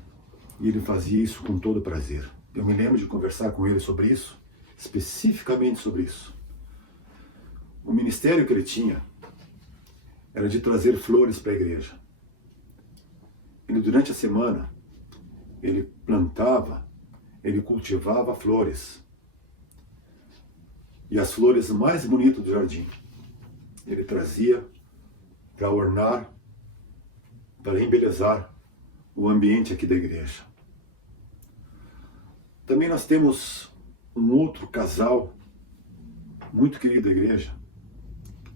e ele fazia isso com todo prazer. Eu me lembro de conversar com ele sobre isso, especificamente sobre isso. O ministério que ele tinha era de trazer flores para a igreja. Ele, durante a semana, ele plantava, ele cultivava flores. E as flores mais bonitas do jardim, ele trazia para ornar, para embelezar o ambiente aqui da igreja. Também nós temos um outro casal muito querido da igreja,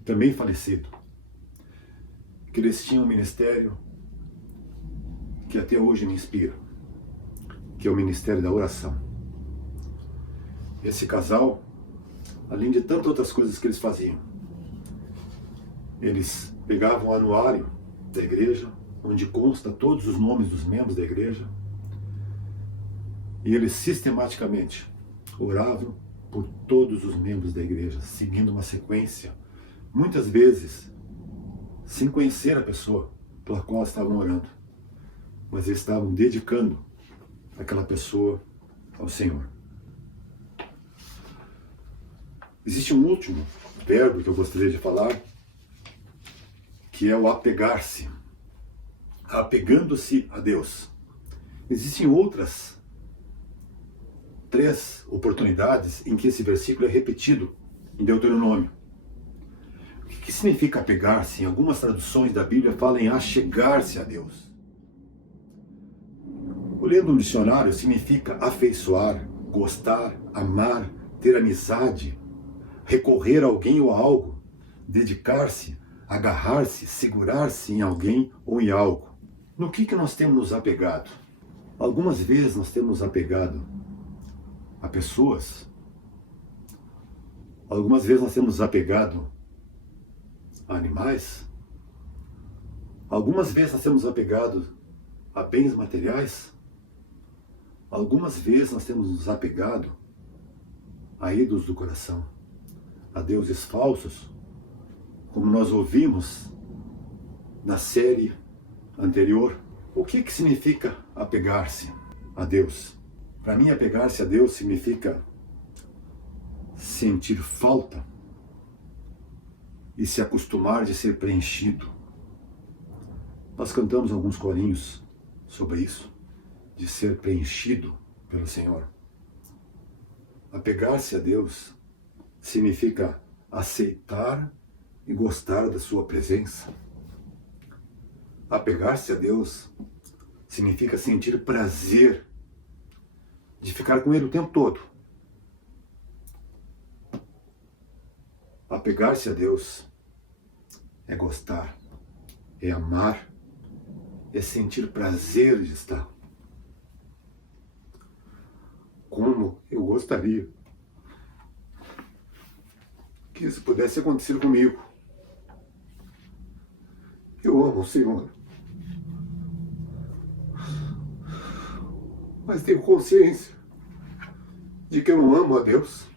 também falecido, que eles tinham um ministério que até hoje me inspira, que é o ministério da oração. Esse casal, além de tantas outras coisas que eles faziam, eles pegavam o anuário da igreja, onde consta todos os nomes dos membros da igreja, e eles sistematicamente oravam por todos os membros da igreja, seguindo uma sequência, muitas vezes sem conhecer a pessoa pela qual estavam orando, mas eles estavam dedicando aquela pessoa ao Senhor. Existe um último verbo que eu gostaria de falar, que é o apegar-se, apegando-se a Deus. Existem outras 3 oportunidades em que esse versículo é repetido em Deuteronômio. O que significa apegar-se? Em algumas traduções da Bíblia falam em achegar-se a Deus. Olhando um dicionário, significa afeiçoar, gostar, amar, ter amizade, recorrer a alguém ou a algo, dedicar-se, agarrar-se, segurar-se em alguém ou em algo. No que nós temos nos apegado? Algumas vezes nós temos nos apegado a pessoas. Algumas vezes nós temos nos apegado a animais. Algumas vezes nós temos nos apegado a bens materiais. Algumas vezes nós temos nos apegado a ídolos do coração, a deuses falsos, como nós ouvimos na série anterior. O que significa apegar-se a Deus? Para mim, apegar-se a Deus significa sentir falta e se acostumar de ser preenchido. Nós cantamos alguns corinhos sobre isso, de ser preenchido pelo Senhor. Apegar-se a Deus significa aceitar e gostar da sua presença. Apegar-se a Deus significa sentir prazer de ficar com Ele o tempo todo. Apegar-se a Deus é gostar, é amar, é sentir prazer de estar. Como eu gostaria que isso pudesse acontecer comigo. Eu amo o Senhor, mas tenho consciência de que eu não amo a Deus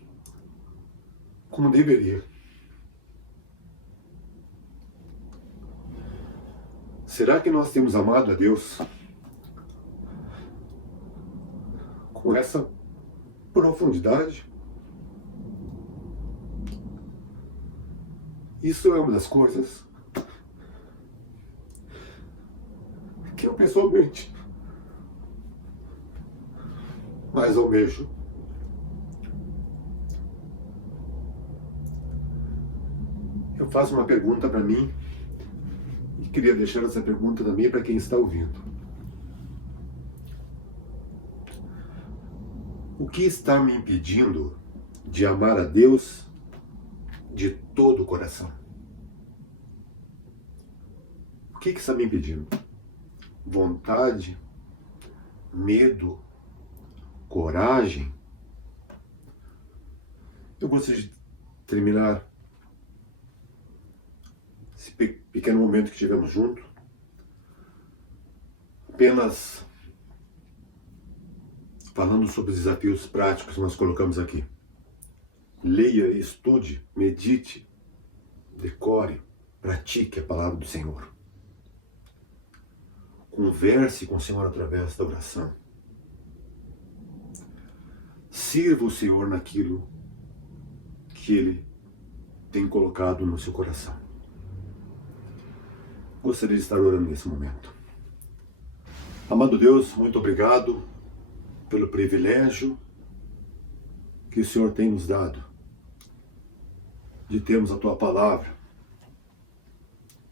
como deveria. Será que nós temos amado a Deus com essa profundidade? Isso é uma das coisas que eu pessoalmente mais almejo. Eu faço uma pergunta para mim e queria deixar essa pergunta também para quem está ouvindo. O que está me impedindo de amar a Deus de todo o coração? O que está me impedindo? Vontade? Medo? Coragem? Eu gostaria de terminar esse pequeno momento que tivemos junto apenas falando sobre os desafios práticos que nós colocamos aqui. Leia, estude, medite, decore, pratique a palavra do Senhor. Converse com o Senhor através da oração. Sirva o Senhor naquilo que Ele tem colocado no seu coração. Gostaria de estar orando nesse momento. Amado Deus, muito obrigado pelo privilégio que o Senhor tem nos dado de termos a Tua palavra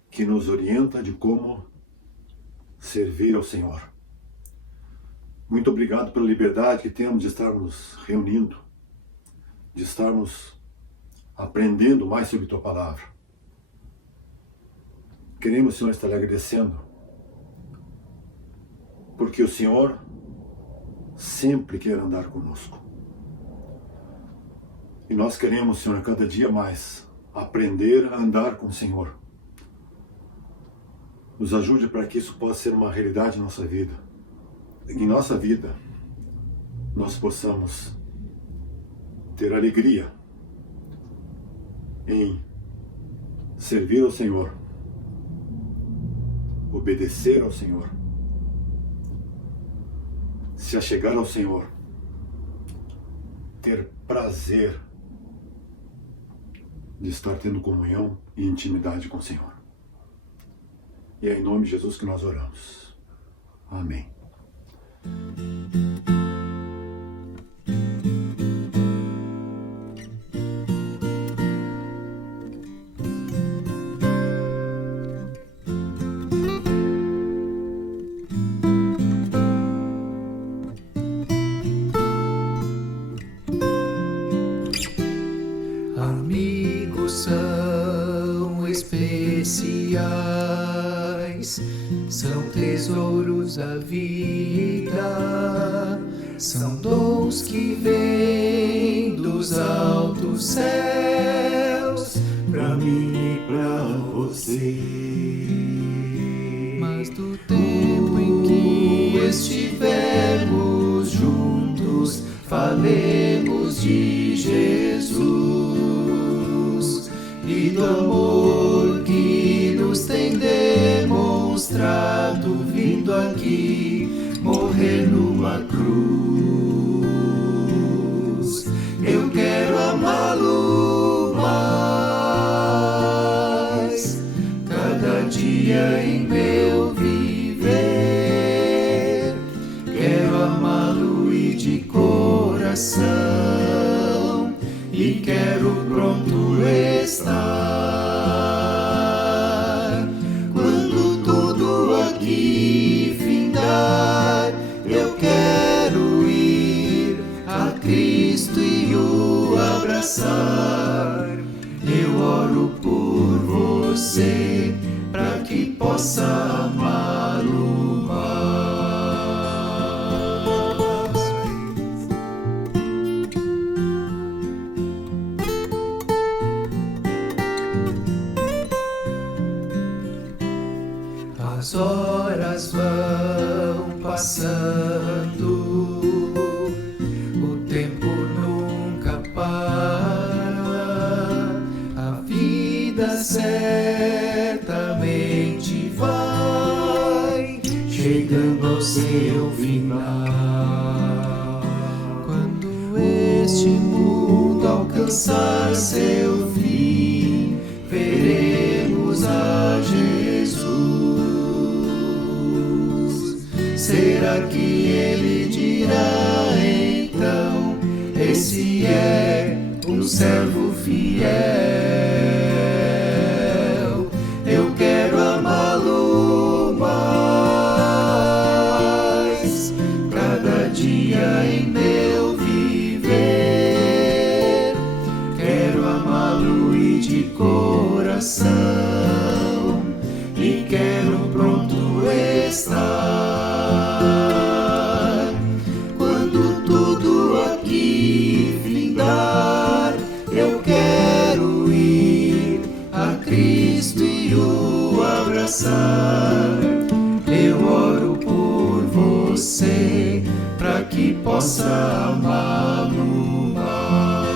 que nos orienta de como servir ao Senhor. Muito obrigado pela liberdade que temos de estarmos reunindo, de estarmos aprendendo mais sobre Tua palavra. Queremos, Senhor, estar lhe agradecendo, porque o Senhor sempre quer andar conosco. E nós queremos, Senhor, cada dia mais aprender a andar com o Senhor. Nos ajude para que isso possa ser uma realidade em nossa vida. Em nossa vida, nós possamos ter alegria em servir ao Senhor, obedecer ao Senhor, se achegar ao Senhor, ter prazer de estar tendo comunhão e intimidade com o Senhor. E é em nome de Jesus que nós oramos. Amém. Amigos são especiais, são tesouros da vida, são dons que vêm dos altos céus, pra mim e pra você. Mas do tempo em que estivermos juntos, falemos de Jesus e do amor que nos tem demonstrado, vindo aqui morrer numa cruz. Eu quero amá-lo mais, cada dia em meu viver. Quero amá-lo e de As horas vão passando, o tempo nunca para, a vida certamente vai chegando ao seu final. Quando este mundo alcançar seu fim, veremos a Jesus. Será que ele dirá então: esse é um servo fiel? Eu quero amá-lo mais, cada dia em meu viver. Quero amá-lo e de coração, e quero pronto estar. Quando tudo aqui findar, eu quero ir a Cristo e o abraçar. Eu oro por você, para que possa amá-lo mais.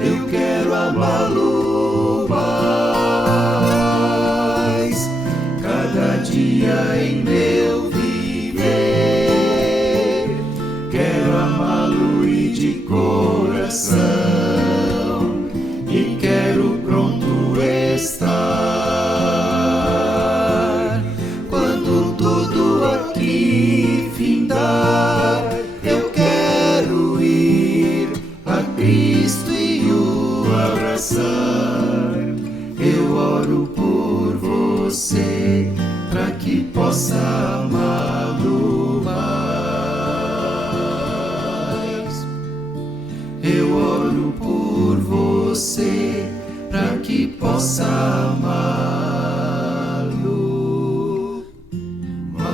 Eu quero amá-lo mais, cada dia em meu viver. Quero amá-lo e de coração, e quero pronto estar. Quando tudo aqui findar, eu quero ir a Cristo e o abraçar. Eu oro por você, para que possa amá-lo mais. Eu oro por você, para que possa amá-lo mais.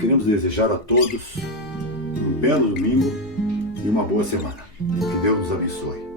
Queremos desejar a todos um belo domingo e uma boa semana. Que Deus nos abençoe.